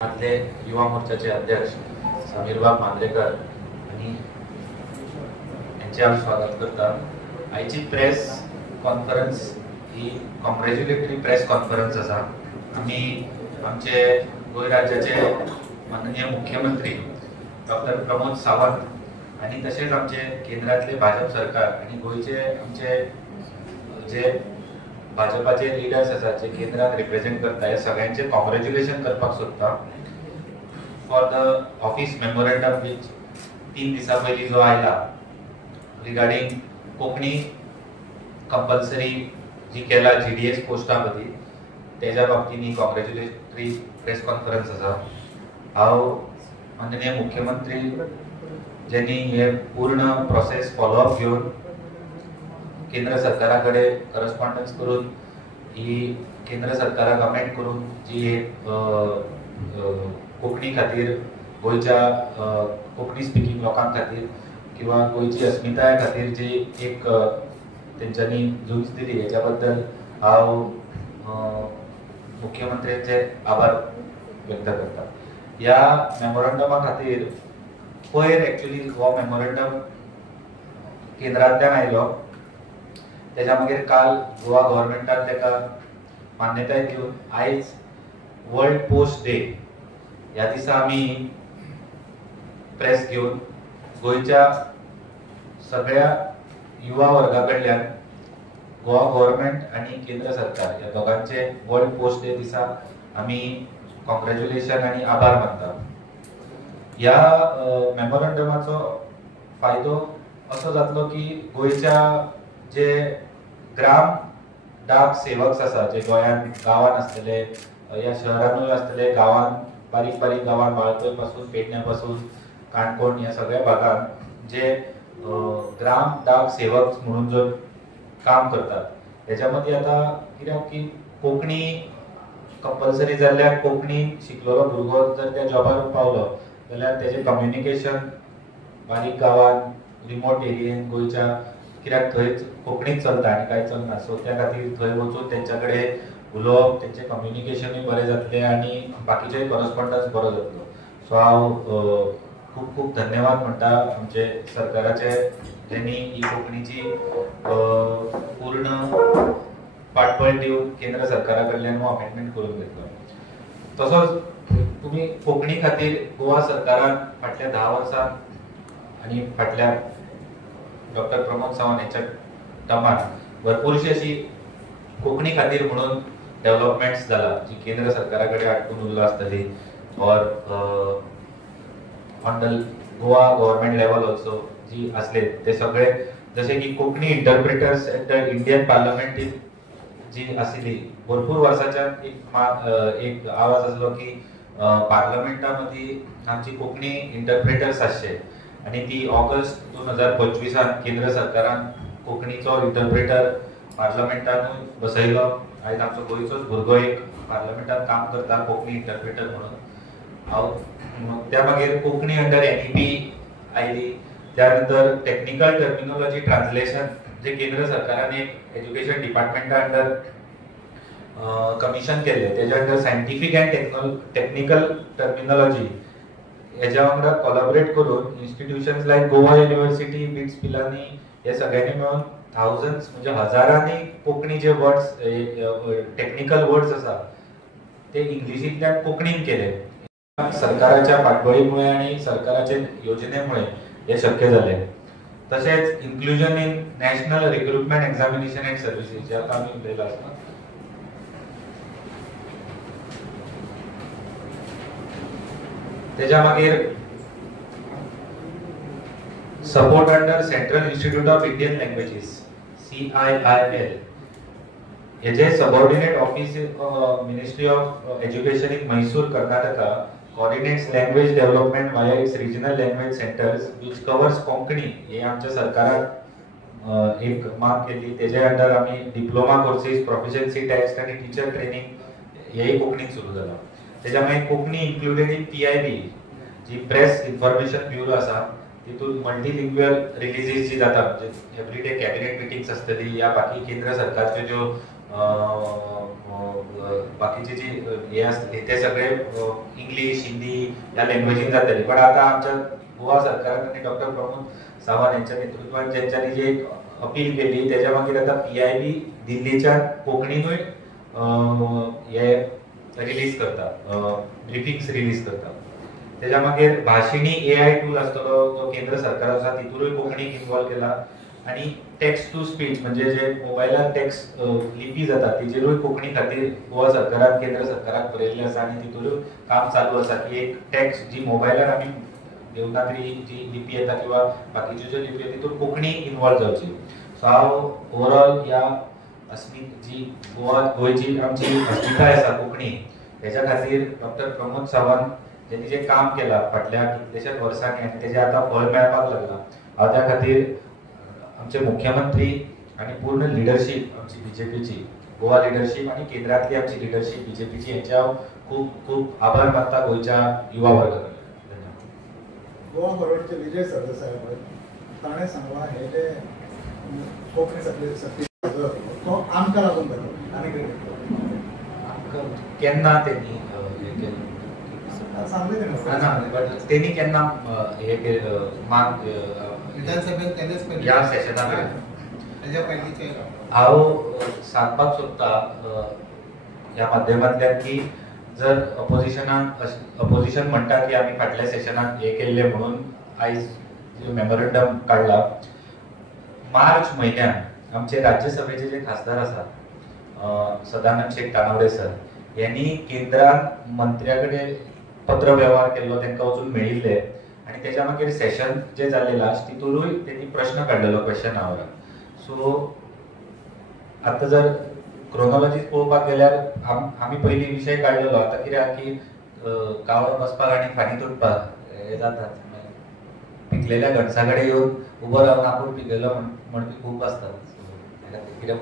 मधले युवा मोर्चाचे अध्यक्ष समीरबाब मांद्रेकर आणि यांचे आम्ही स्वागत करता। आयची प्रेस कॉन्फरन्स ही कॉंग्रॅच्युलेटरी प्रेस कॉन्फरन्स आसा। आम्ही आमचे गोंय राज्याचे माननीय मुख्यमंत्री डॉक्टर प्रमोद सावंत आणि तसेच आमचे केंद्रातले भाजप सरकार आणि गोयचे आमचे जे भाजपाचे लीडर्स आसा जे केंद्रात रिप्रेझेंट करता हे सगळ्यांचे कॉंग्रॅच्युलेशन करपाक सोदता for the office memorandum which 3 दिसा पयलीं जो आयला रिगार्डिंग कोंकणी कंपल्सरी जी केला GDS पोस्टा मदीं तेज्या बाबतींत ही कॉंग्रॅच्युलेटरी प्रेस कॉन्फरन्स आसा। हांव माननीय मुख्यमंत्री ज्यांनी हे पूर्ण प्रोसेस फॉलोअप घेवन केंद्र सरकाराकडे करस्पॉन्डन्स करून ही केंद्र सरकाराक कमेंट करून जी कोंकणी खातीर गोयच्या कोंकणी स्पिकींग लोकां खातीर किंवा गोयची अस्मिताय खातीर जी एक तेंच्यांनी झूज दिली हेच्या बद्दल हांव मुख्यमंत्र्यांचे आभार व्यक्त करता। ह्या मेमोरंडमा खातीर पयर एक्चुअली हो मेमोरंडम केंद्रांतल्यान आयलो तेजा मागीर काल गोवा गव्हर्नमेंटान तेका मान्यताय दिवन आयज वर्ल्ड पोस्ट डे ह्या दिसा आमी प्रेस घेवन गोयच्या सगळ्या युवा वर्गा कडल्यान गोवा गव्हर्नमेंट आणि केंद्र सरकार ह्या दोगांचे वर्ल्ड पोस्ट डे दिसा आमी कॉंग्रॅच्युलेशन आणि आभार मानता। ह्या मेमोरंडमाचो फायदो असो जातलो की गोयच्या जे ग्राम डाक सेवक आसा जे गोंयान गांवान आसतले या शहरांनूय आसतले गांवान बारीक बारीक गांवान बाळपय पासून पेडण्या पासून काणकोण या सगळ्या भागात जे ग्राम डाक सेवक म्हणून जो काम करतात त्याच्यामध्ये आता कित्याक की कोंकणी कंपल्सरी जाल्ल्यार कोंकणी शिकलेलो भुरगो जर त्या जॉबार पावलो जाल्यार तेजे कम्युनिकेशन बारीक गांवान रिमोट एरियेन गोयच्या कित्याक थंय कोंकणीच चलता आनी कांय चलना सो त्या खातीर थंय वचून तेंच्या कडेन उलोवप तेंचे कम्युनिकेशनूय बरें जातलें आनी बाकीचेय करस्पॉन्डन्स बरो जातलो। सो हांव खूब खूब धन्यवाद म्हणटा आमचे सरकाराचे ज्यांनी ही कोंकणीची पूर्ण पाठबळ दिवन केंद्र सरकारा कडल्यान हो अमेंडमेंट करून घेतलो। तसोच तुमी कोंकणी खातीर गोवा सरकारान फाटल्या 10 वर्सां आनी फाटल्या डॉक्टर प्रमोद सावंत यांच्या टर्मात भरपूरशी अशी कोंकणी खातीर म्हणून डेव्हलपमेंट्स जाला जी केंद्र सरकाराकडे आटकून उरला आसतली और on the Goa government level also जी असले ते सगळे जसे की Konkani interpreters at the Indian parliament जी आशिल्ली भरपूर वर्साच्या एक आवाज आसलो की पार्लमेंटामध्ये आमची कोंकणी इंटरप्रिटर्स आसचे आणि ती ऑगस्ट 2025 केंद्र सरकारान कोंकणीचो इंटरप्रिटर पार्लमेंटान बसयलो। आयज आमचो गोंयचोच भुरगो एक पार्लमेंटान काम करता कोंकणी इंटरप्रिटर म्हणून। हांव त्या मागीर कोंकणी अंडर NEP आयली त्यानंतर टेक्निकल टर्मिनॉलॉजी ट्रान्सलेशन जे केंद्र सरकारान एक एज्युकेशन डिपार्टमेंटा अंडर कमिशन केले तेज्या under scientific and technical terminology हेज्या वांगडा कोलॅबोरेट करून इन्स्टिट्यूशन्स लायक गोवा युनिव्हर्सिटी बिट्स पिलांनी हे सगळ्यांनी मेळून थाउजंड्स म्हणजे हजारांनी कोंकणी जे वर्ड्स टेक्निकल वर्ड्स आसा ते इंग्लिशींतल्यान कोंकणीन केले। सरकाराच्या पाठबळीमुळे आणि सरकाराच्या योजनेमुळे हे शक्य झाले। तसेच inclusion in national recruitment examination and services जे आता आम्ही उलयला आसा तेजा मागीर support under central institute of Indian languages CIIL हेजे subordinate office ministry of education in Mysore Karnataka coordinates language development via its regional language centres which covers Konkani हे आमच्या सरकारान एक मार्क केली तेजे अंडर आम्ही डिप्लोमा कोर्सेस प्रोफिशियन्सी टेस्ट आणि टीचर ट्रेनिंग हेही कोंकणीत सुरू झाला। तेजा मागीर कोंकणी इन्क्लुडेड इन PIB जी प्रेस इन्फॉर्मेशन ब्युरो आसा तितून मल्टीलिंग्युअल रिलीजेस जी जाता म्हणजे एव्हरीडे कॅबिनेट मिटिंग्स आसतली या बाकी केंद्र सरकारच्यो ज्यो बाकीचे जे हे असते ते सगळे इंग्लिश हिंदी या लँग्वेजीन जातले. पण आता आमच्या गोवा सरकारान आणि डॉक्टर प्रमोद सावंत यांच्या नेतृत्वात ज्यांच्यानी जे अपील केली त्याच्या मागीर आता PIB दिल्लीच्या कोंकणीनूय हे रिलीज करता, ब्रिफिंग्स रिलीज करता. त्याच्या मागीर भाशिणी AI टूल असतलो जो केंद्र सरकार आसा तितूरूय कोंकणीक इन्वॉल्व केला. आणि टेक्स्ट टू स्पीच म्हणजे जे मोबायलार टेक्स्ट लिपी जाता तेजेरूय कोंकणी खातीर गोवा सरकारान केंद्र सरकाराक बरयल्ले आसा आणि तितूरूय काम चालू आसा की एक टेक्स्ट जी मोबायलार आमी देवनागरी जी लिपी येता किंवा बाकीच्यो ज्यो लिपी तितून कोंकणी इन्वॉल्व जावची. सो हांव ओवरऑल ह्या जी गोंयची आमची अस्मिताय आसा कोंकणी हेच्या खातीर डॉक्टर प्रमोद सावंत ज्यांनी जे काम केला फाटल्या कितलेशाच वर्सांनी आनी तेजे आतां फळ मेळपाक लागला, हांव त्या खातीर आमचे मुख्यमंत्री आणि पूर्ण लिडरशीप आमची BJPची गोवा लिडरशीप आणि केंद्रातली आमची लिडरशीप BJPची यांच्या खूप खूप आभार मानता गोयच्या युवा वर्गाकडे. गोवा फॉरवर्डचे विजय सरदेसाय ताणें सांगलां हे जे कोंकणी सक्ती तो आमकां लागून जालो आनी कितें केन्ना त्यांनी त्यांनी केन्ना हे माग विधानसभेत ह्या सेशनाक हांव सांगपाक सोदता ह्या माध्यमांतल्यान की जर अपोजिशन म्हणटा की आमी फाटल्या सेशनाक हे केल्ले म्हणून आयज मेमोरंडम काडला. मार्च म्हयन्यात आमचे राज्यसभेचे जे खासदार आसा सदानंद शेख कानवडे सर यांनी केंद्रान मंत्र्या कडेन पत्र व्यवहार केल्लो, तांकां वचून मेळिल्ले आणि त्याच्या मागीर सेशन जे जाल्ले लास्ट तितूरूय त्यांनी प्रश्न काडलेलो क्वेश्चन आवराक. सो आता जर क्रोनॉलॉजी पळोवपाक गेल्यार आमी पयलीं विशय काडलेलो. आतां कित्याक की कावळो बसपाक आनी फाणी तुटपाक हे जातात. पिकलेल्या घणसा कडेन येवन उबो रावन आपूण पिकयलो म्हणपी खूब आसतात. कित्याक